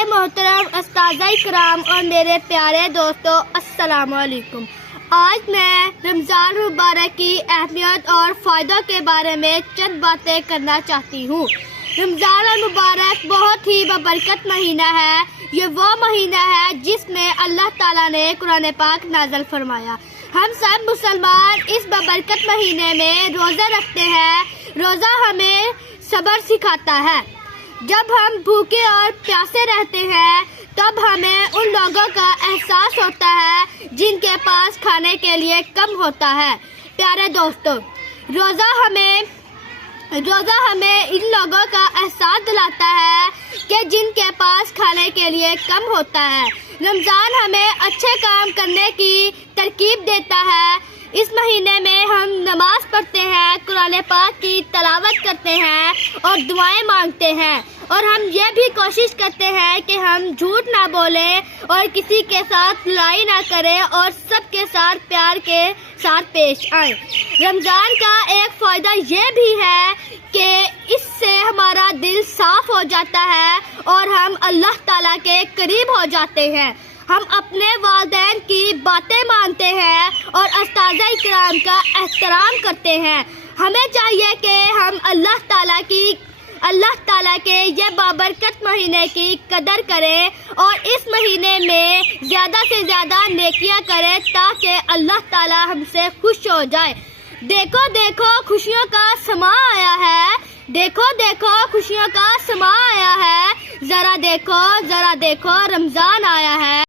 मेरे मोहतरम अस्ताज़ा इकराम और मेरे प्यारे दोस्तों, अस्सलाम वालेकुम। आज मैं रमज़ान मुबारक की अहमियत और फ़ायदों के बारे में चंद बातें करना चाहती हूँ। रमज़ान मुबारक बहुत ही बबरकत महीना है। ये वो महीना है जिसमें अल्लाह ताला ने कुरान पाक नाज़िल फरमाया। हम सब मुसलमान इस बबरकत महीने में रोज़ा रखते हैं। रोज़ा हमें सब्र सिखाता है। जब हम भूखे और प्यासे रहते हैं तब हमें उन लोगों का एहसास होता है जिनके पास खाने के लिए कम होता है। प्यारे दोस्तों, रोज़ा हमें इन लोगों का एहसास दिलाता है कि जिनके पास खाने के लिए कम होता है। रमज़ान हमें अच्छे काम करने की तरकीब देता है। इस महीने में हम नमाज पढ़ते हैं, कुरान पाक की तिलावत करते हैं और दुआएं मांगते हैं, और हम ये भी कोशिश करते हैं कि हम झूठ ना बोलें और किसी के साथ लड़ाई ना करें और सबके साथ प्यार के साथ पेश आएं। रमज़ान का एक फ़ायदा ये भी है कि इससे हमारा दिल साफ हो जाता है और हम अल्लाह ताला के करीब हो जाते हैं। हम अपने वालिदैन की बातें मानते हैं और अस्ताज़ा इकराम का एहतराम करते हैं। हमें चाहिए कि हम अल्लाह ताला के ये बाबरकत महीने की कदर करें और इस महीने में ज़्यादा से ज़्यादा नेकियां करें ताकि अल्लाह ताला हमसे खुश हो जाए। देखो देखो खुशियों का समा आया है। देखो देखो खुशियों का समा आया है। ज़रा देखो रमज़ान आया है।